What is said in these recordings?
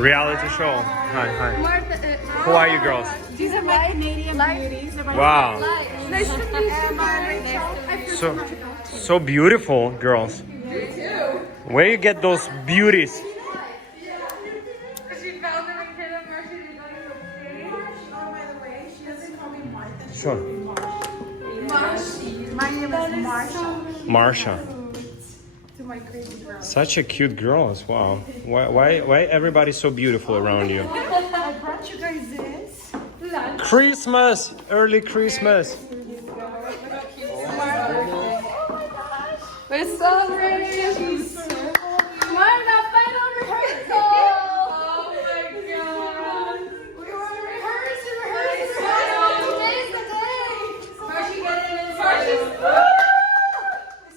Reality show. Hi, hi. Who are you girls? These are my Canadian beauties. Wow. Nice to meet you. So beautiful, girls. Where you get those beauties? Sure. My name is Marsha. Marsha. To my crazy girl. Such a cute girls. Wow. Why everybody so beautiful around you? I brought you guys this. Christmas! Early Christmas. We're celebrating. Marta, final rehearsal. Oh my god. We were rehearsing. Today's the day. Marcia, get in.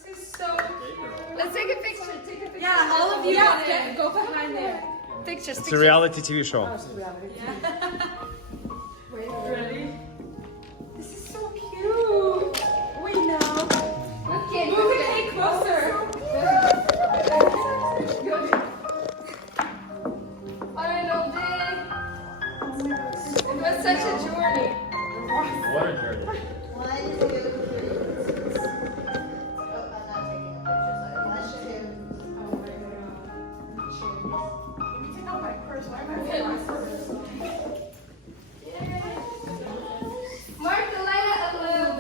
This is so cute. Let's take a picture. Yeah, all of you go behind there. Pictures. It's a reality TV show. Ready? This is so cute. We know. Okay, move it closer. Final day. It was such a journey. What a journey. Mark the light up,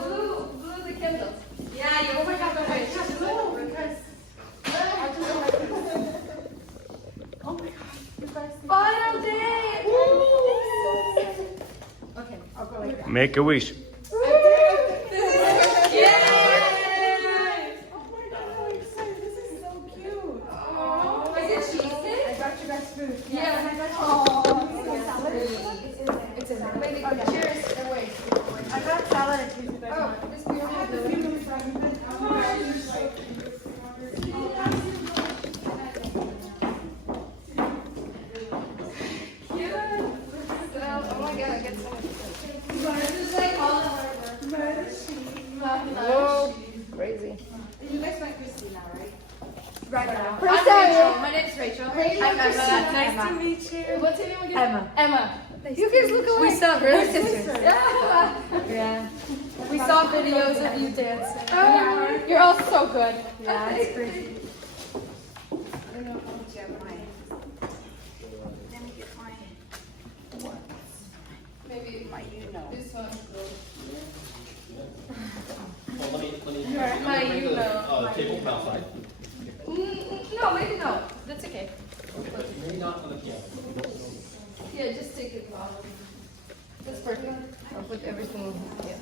blue the candle. Yeah, you always have to wait. Oh my god, you guys. Final day. Okay, I'll go like that. Make a wish. Yay! Oh my god, I'm excited. This is so cute. Oh, is it cheesecake? I got you guys food. Yeah, and I got you. It's in there. Wait, cheers. Wait. I got salad in case you guys want. This beautiful. Oh my god, I get so much. This is like all the hard work. Whoa, crazy. You guys met Kristina, right? Right now. I'm Rachel. My name's Rachel. Hey, I'm Emma. Nice to meet you. What's your name again? Emma. You guys look alike. We saw her sisters. Yeah. We saw videos of you dancing. Oh, you're all so good. Yeah, it's great. I don't know how much you have mine. Let me get mine. What? Maybe my this one. Well, let me My table outside. No, maybe no. That's okay. Maybe not on the piano. Yeah, just take it off. That's perfect. I'll put everything here.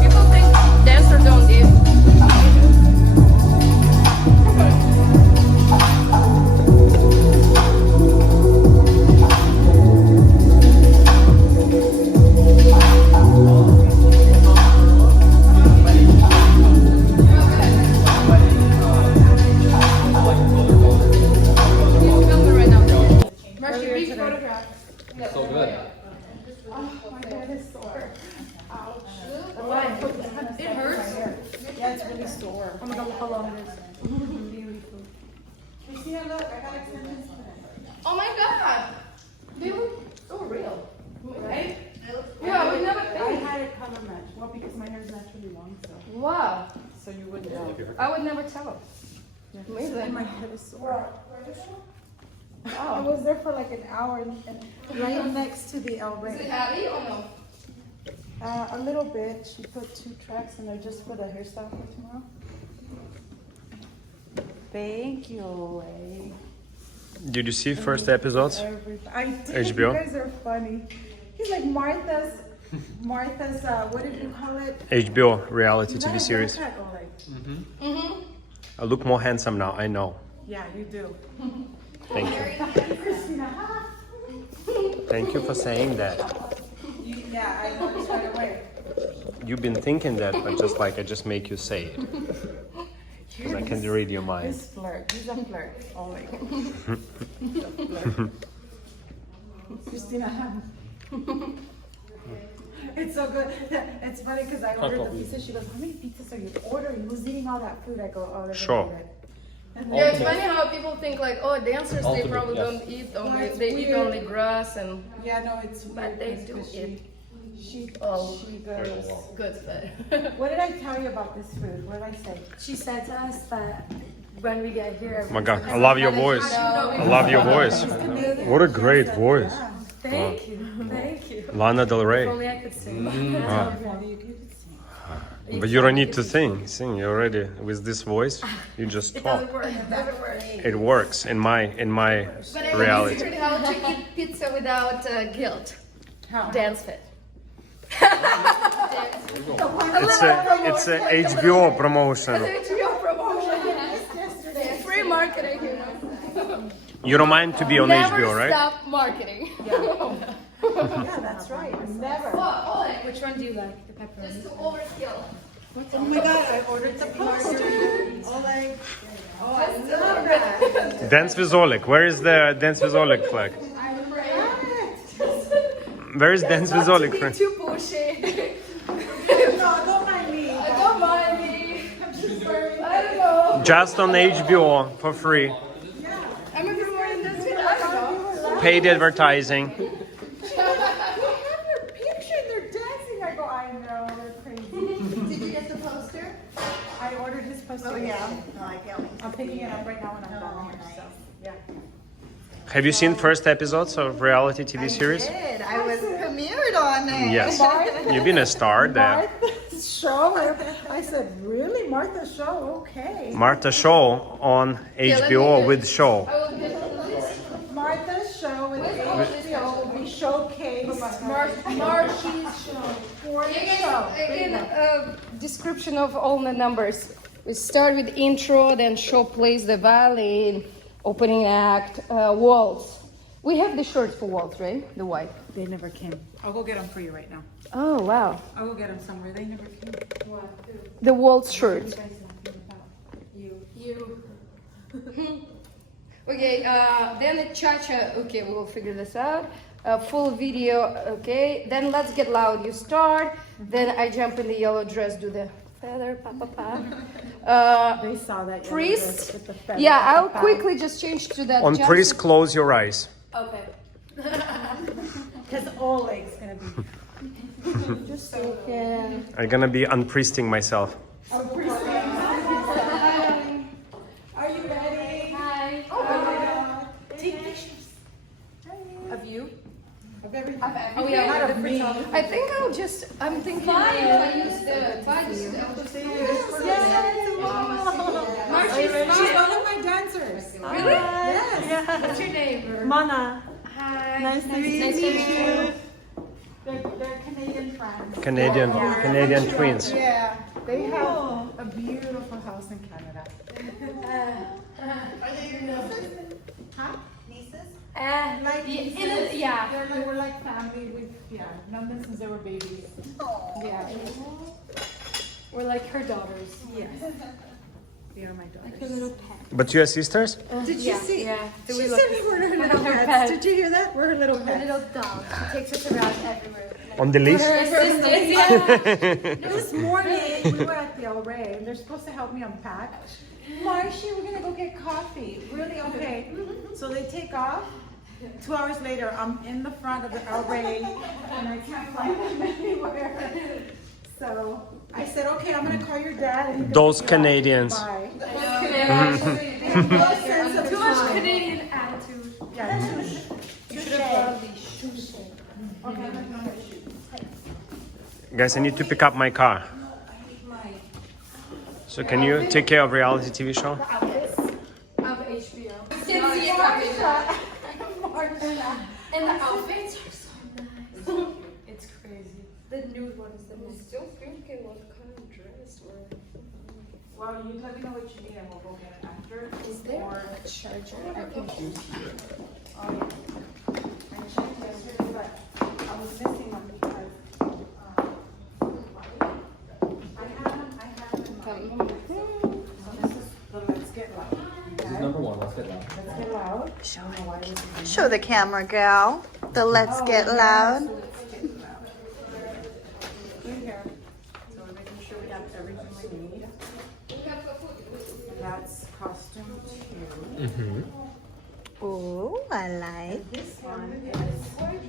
People think dancers don't dance. So good. My head is sore. Ouch. It hurts? Yeah, it's really sore. Oh my god, how long it is. Beautiful. Kristina, look, I got extensions. Oh my god! They look so real. Right? Yeah, we never I think. had it color match. Well, because my hair is naturally long, Wow. so you wouldn't know. I would never tell. Amazing. My head is sore. I Wow. was there for like an hour and right next to the L Is it ring. heavy or no? A little bit. She put 2 tracks and I just put a hairstyle for tomorrow. Thank you, Oleg. Did you see first episodes? I did. HBO? You guys are funny. He's like Martha's, what did you call it? HBO reality You got TV a series. haircut, Oleg. Mm-hmm. I look more handsome now, I know. Yeah, you do. Thank you. Kristina. Thank you for saying that. Yeah, I noticed right away. You've been thinking that, but just like I just make you say it. because I can read your mind. He's flirt. He's a flirt. Oleg. Kristina. It's so good. It's funny because I ordered the pizza. She goes, "How many pizzas are you ordering? Who's eating all that food?" I go, "Oh, they're Sure. gonna eat it." Yeah, it's funny how people think like, oh, dancers they Ultimate, probably yes. don't eat only it's they eat weird. only grass and Yeah, no, it's but weird. they 'cause do eat She Oh. she goes. good food. What did I tell you about this food? What did I say? She said to us that when we get here. Oh my God, I love your voice. I love your voice. What a great voice. Thank you, thank you. Lana Del Rey. If only I could sing. Wow. But you don't need to sing. Sing, you already with this voice. You just It talk. doesn't work. It doesn't work. It works in my But I reality. figured how to eat pizza without guilt. How? Dance fit. It's a HBO promotion. It's real promotion. Free marketing, you know. You don't mind to be on Never HBO, right? stop marketing. Yeah, that's right. Never. Which one do you like? The pepperoni? Just to overkill. Oh my God, I ordered the poster. Oleg. Oh, I love that. Dance with Oleg. Where is the Dance with Oleg flag? Where is Dance with Oleg flag? Too pushy. No, don't mind me. Don't mind me. I'm just sorry. I don't know. Just on HBO for free. I'm a promoting this with I don't know. Paid advertising. We have your picture and they're dancing. I go, I know, they're crazy. Did you get the poster? I ordered his poster. Oh, yeah. yesterday. No, I can't wait. I'm picking it up right now when I'm done here. So, yeah. Have you seen first episodes of reality TV series? Did. I was premiered on it. Yes. You've been a star there. Martha's show. I said, really? Martha's show? Okay. Martha Show on HBO with show. I will get the list. Martha's show with HBO will be showcased. Marshy's show. For the show. Again, description of all the numbers. We start with intro, then show plays the violin, opening act, waltz. We have the shirts for waltz, right? The white. They never came. I'll go get them for you right now. Oh wow. I'll go get them somewhere. They never came. The waltz shirt. You. Okay, then the cha-cha. Okay, we will figure this out. Full video. Okay, then let's get loud. You start. Then I jump in the yellow dress. Do the feather, pa pa pa. They saw that. Priest. With the feather, Yeah, pa, I'll pa, pa. quickly just change to that. On jumpsuit. priest, close your eyes. Okay. Because Oleg's gonna be. Just so can. I'm gonna be unpriesting myself. Are you ready? Hi. Take pictures. Of you? Of everything. Oh yeah, Not of me. I think I'll just. I'm thinking if I use the. She's one of my dancers. Really? Yes. What's your name? Mana. Hi. Nice to meet Nice to meet you. They're Canadian friends. Canadian twins. Yeah. They have a beautiful house in Canada. Are they your nieces? Huh? Nieces? Yeah. We're like family. We've known them since they were babies. Yeah. We're like her daughters. Yes. They are my daughters. Her little pet. But you are sisters? Did you see? Yeah. She said we were her little Her pets. pet. Did you hear that? We're her little Her pets. little dog. She takes us around everywhere. On the list? Her sisters, yeah. This morning we were at the El Rey and they're supposed to help me unpack. Marshy, we're gonna go get coffee. Really? Okay. So they take off. 2 hours later, I'm in the front of the El Rey and I can't find them anywhere. So I said, okay, I'm gonna call your dad. And he's Those gonna pick me up. Canadians. Bye. Too much Canadian attitude. Yeah. Guys, I need to pick up my car. So can you take care of reality TV show? Of HBO. And the outfits are so nice. It's crazy. The nude one is the most. Still thinking what kind of dress we're. Well, you let me know what you need and we'll go get it after. Is there a charger? I can use. Oh, yeah. I checked yesterday, but I was missing one because I have them. So this is number one. Let's get loud. Let's get loud. Show the camera, girl. The let's get loud. Let's get loud. Good here. So we're making sure we have everything we need. That's costume 2. Mm-hmm. Oh, I like. This one is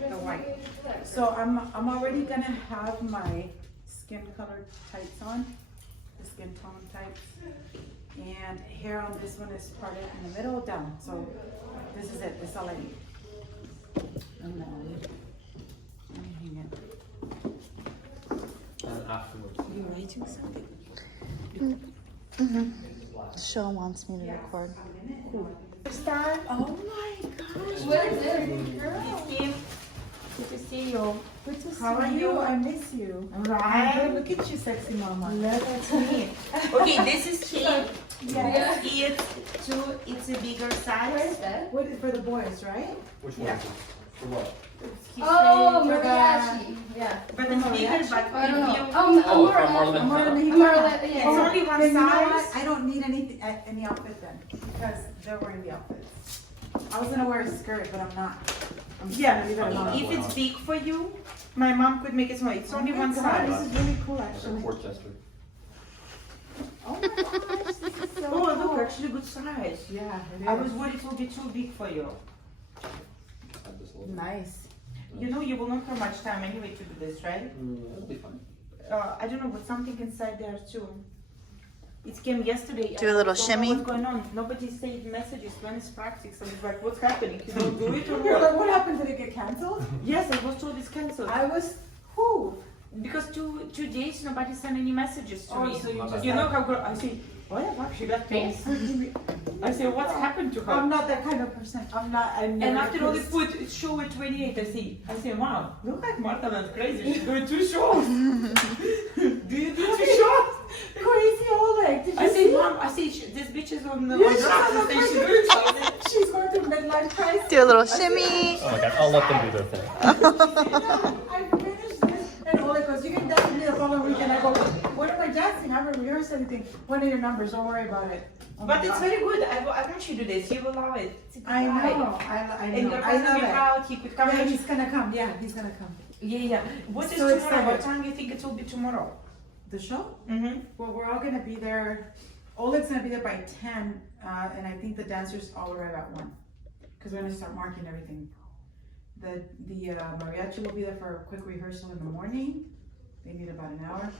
the white. So I'm already gonna have my skin colored tights on, the skin tone tights, and hair on this one is parted in the middle down. So this is it. This is all I need. And then let me hang it. And afterwards. You writing something? Show wants me to record. Oh my gosh! What is it? Good to see you. Good to see How are you? I miss you. Right. Look at you, sexy mama. Look at me. Okay, this is him. Yes. It's a bigger Where is size. that? What is for the boys, right? Which one is it? For what? He Oh, said for the- mariachi. Yeah. But it's bigger, but I don't know. if you, Oh, from Marlon Marlon, it's yeah. only one Then you know what? size. I don't need any outfit then, because they're wearing the outfits. I was gonna wear a skirt, but I'm not. I'm just Yeah, gonna leave it alone. if it's big for you, my mom could make it small. It's only one God, size. this is really cool, It's a actually. Worcester. Oh my gosh, this is so Oh, look, cool. actually good size. Yeah, it I was is. worried it will be too big for you. Add this a little bit. Nice. You know you will not have much time anyway to do this, right? It'll be fine. I don't know, but something inside there too. It came yesterday. Do a little I don't know shimmy. What's going on? Nobody saved messages when it's practice. I was like, what's happening? You don't do it or You're like, what? what happened? Did it get canceled? Yes, I was told it's cancelled. I was, who? Because two days nobody sent any messages to me. so you just You know how girl, I say, what the fuck, she got paid? I say, what's happened to her? I'm not that kind of person. I'm not, I'm And never after all, they pissed. put it show at 28. I say, wow, look like Martha went crazy. She's doing 2 shows. Do you do 2 shows? Crazy Oleg. Did you I say, see? mom, I say, this bitch is on the Yeah, on she's drugs on the and she's doing something. She's going through midlife crisis. Do a little shimmy. Oh my god, I'll let them do their thing. I finished this, and Oleg goes, "You can dance with me the following weekend." I go, "What am I dancing? I haven't rehearsed anything. One of your numbers. Don't worry about it." Oh my But it's God. very good. I want you to do this. You will love it. It's a good I vibe. know. I And know. your I cousin love will it. out. He could come. Yeah, and- he's gonna come. Yeah, he's gonna come. Yeah. What is So tomorrow? excited. What time do you think it will be tomorrow? The show? Mm-hmm. Well, we're all gonna be there. Oleg's gonna be there by 10, and I think the dancers all arrive at 1, because we're gonna start marking everything. The mariachi will be there for a quick rehearsal in the morning. They need about an hour,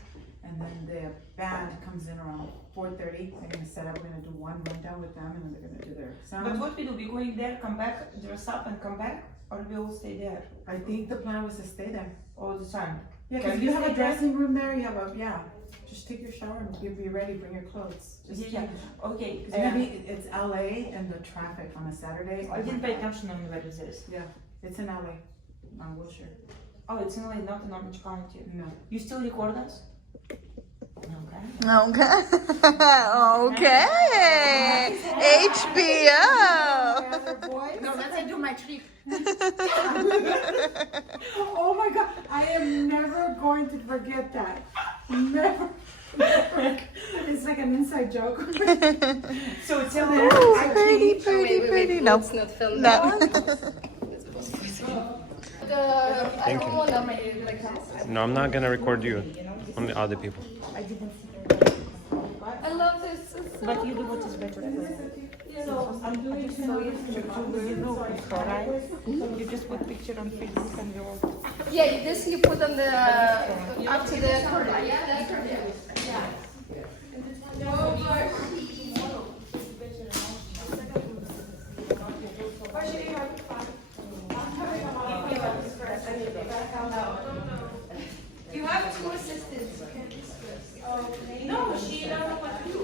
and then the band comes in around 4:30. They're gonna set up. We're gonna do one rundown with them, and then they're gonna do their But sound. what we do? We going there, come back, dress up, and come back, or we all stay there I think the plan was to stay there. all the time? Yeah, Can because we you have stay a there? dressing room there. You have a Just take your shower and be ready. Bring your clothes. Just Yeah. Okay. It's gonna be. It's LA and the traffic on a Saturday. I didn't pay attention on where it is. Yeah, it's in LA, on Wilshire. Oh, it's in LA, not in Orange County. No. You still record us? Okay. Okay. Okay. HBO. No, let's say do my trick. Oh my God, I am never going to forget that. Never. It's like an inside joke. So tell them. Ooh, Actually, pretty. No. It's not filmed. No. I don't want to make it like No, I'm not gonna record you. Only other people. I didn't see I love this. It's so But you do what is better for you. So I'm doing so you know, right? You just put picture on Facebook and you all. Yeah, this you put on the up to the Arcadia. Yeah, the Arcadia. Yeah. You have 2 assistants. No, she doesn't know what to do.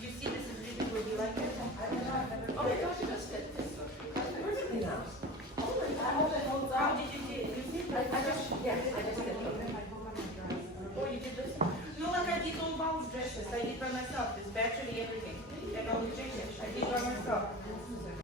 You see, this is really good. You like it? Oh my gosh, you just fit.